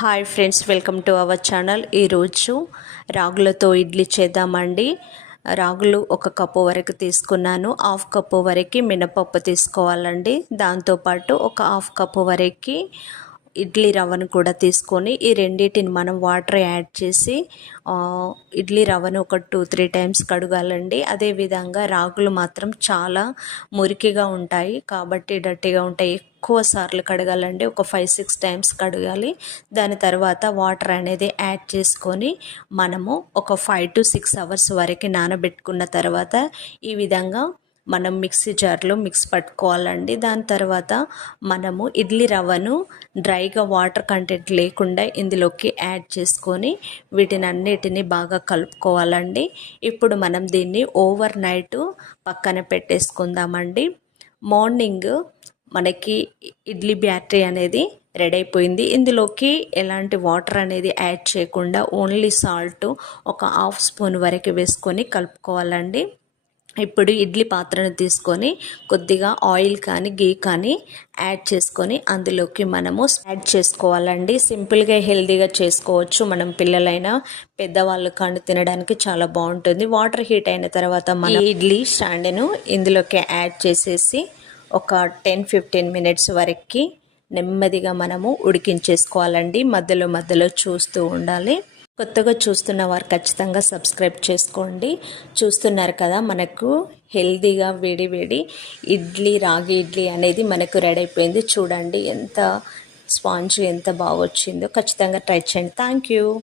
Hi friends, welcome to our channel. ఈరోజు రాగులతో ఇడ్లీ చేద్దామండి. రాగులు 1 కప్పు వరకు తీసుకున్నాను. 1/2 కప్పు వరకు మినపప్పు తీసుకోవాలండి. దాంతోపాటు 1/2 కప్పు వరకు ఇడ్లీ రవ్వను కూడా తీసుకొని ఈ రెండింటిని మనం వాటర్ యాడ్ చేసి ఇడ్లీ రవ్వను ఒక 2-3 టైమ్స్ కడగాలండి. అదేవిధంగా రాగులు మాత్రం చాలా మురికిగా ఉంటాయి కాబట్టి డర్టీగా ఉంటాయి. ఎక్కువ సార్లు కడగాలండి. ఒక 5-6 టైమ్స్ కడగాలి. దాని తర్వాత వాటర్ అనేది యాడ్ చేసుకొని మనము ఒక 5-6 అవర్స్ వరకు నానబెట్టుకున్న తర్వాత ఈ విధంగా మనం మిక్సీ జార్లో మిక్స్ పట్టుకోవాలండి. దాని తర్వాత మనము ఇడ్లీ రవ్వను డ్రైగా వాటర్ కంటెంట్ లేకుండా ఇందులోకి యాడ్ చేసుకొని వీటిని అన్నిటిని బాగా కలుపుకోవాలండి. ఇప్పుడు మనం దీన్ని ఓవర్ నైట్ పక్కన పెట్టేసుకుందామండి. మార్నింగ్ మనకి ఇడ్లీ బ్యాటరీ అనేది రెడీ అయిపోయింది. ఇందులోకి ఎలాంటి వాటర్ అనేది యాడ్ చేయకుండా ఓన్లీ సాల్ట్ ఒక 1/2 స్పూన్ వరకు వేసుకొని కలుపుకోవాలండి. ఇప్పుడు ఇడ్లీ పాత్రను తీసుకొని కొద్దిగా ఆయిల్ కానీ గీ కానీ యాడ్ చేసుకొని అందులోకి మనము యాడ్ చేసుకోవాలండి. సింపుల్గా హెల్తీగా చేసుకోవచ్చు. మనం పిల్లలైనా పెద్దవాళ్ళు కానీ తినడానికి చాలా బాగుంటుంది. వాటర్ హీట్ అయిన తర్వాత మన ఇడ్లీ స్టాండ్ను ఇందులోకి యాడ్ చేసేసి ఒక 10-15 మినిట్స్ వరకు నెమ్మదిగా మనము ఉడికించేసుకోవాలండి. మధ్యలో మధ్యలో చూస్తూ ఉండాలి. కొత్తగా చూస్తున్న వారు ఖచ్చితంగా సబ్స్క్రైబ్ చేసుకోండి. చూస్తున్నారు కదా, మనకు హెల్తీగా వేడి వేడి రాగి ఇడ్లీ అనేది మనకు రెడీ అయిపోయింది. చూడండి ఎంత స్పాంజ్ ఎంత బాగా వచ్చిందో. ఖచ్చితంగా ట్రై చేయండి. Thank you.